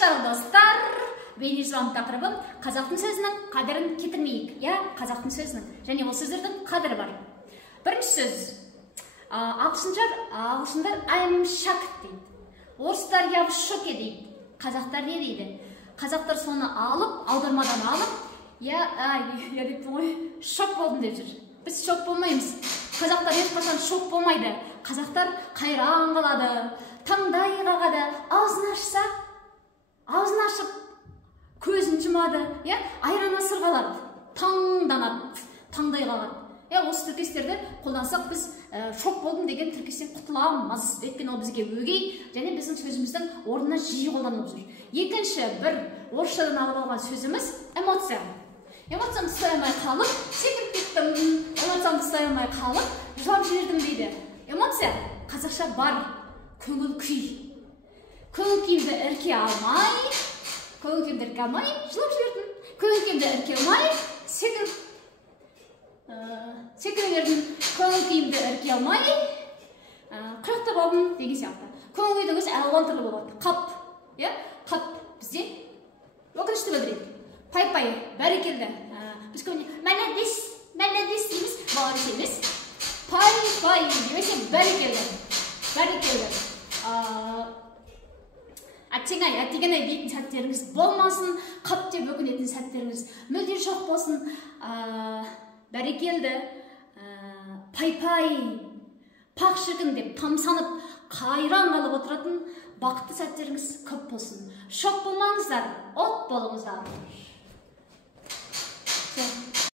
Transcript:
шар достар, бейне жуан тақырыбым қазақтың сөзінің қадірін кетірмейік. Қазақтың сөзінің. Және ол сөздердің қадірі бар. Бірінші сөз. Ағылшындар I'm shocked дейді. Орыстар я в шоке дейді. Қазақтар не дейді? Қазақтар соны алып, аудармадан алып, шок болдым деп жүр. Біз шок болмаймыз. Қазақтар ешқашан шок болмайды. Қазақтар қайран қалады, таңдай қағады, аузын ашса, аузын ашып, көзін жұмады, айран асыр қалады, таңданады, таңдай қалады. Осы тіркестерді қолдансақ, біз шок болдым деген тіркестен құтыламыз. Өйткені ол бізге өгей, және біздің сөзіміздің орнына жиі қолданылып жүр. Екінші бір орысшадан алып алған сөзіміз эмоция. Эмоциямды ұстай алмай қалып, секіріп кеттім, эмоциямды ұстай алмай қалып, жылап жібердім дейді. Эмоция қазақша бар, көңіл күй. Көңіл күйімді ірке алмай, жылап жібердім. Көңіл күйімді ірке алмай, секіріп бердім. Көңіл күйімді ірке алмай, құлақта болдым деген сияқты. Көңіл күйдің өзі алуан түрлі болады. Қап, қап бізде өкінішті білдіреді. Пай-пай, бәрекелді. Біз көбіне мәләдес дейміз, баларыс емес. Пай-пай демесе бәрекелді. Әттең-ай, әттеген-ай дейтін сәттеріңіз болмасын, қап деп өкінетін сәттеріңіз мүлде жоқ болсын. Бәрекелді, пай-пай, пақ шіркін деп тамсанып, қайран қалып отыратын бақытты сәттеріңіз көп болсын. Шок болмаңыздар, от болыңыздар.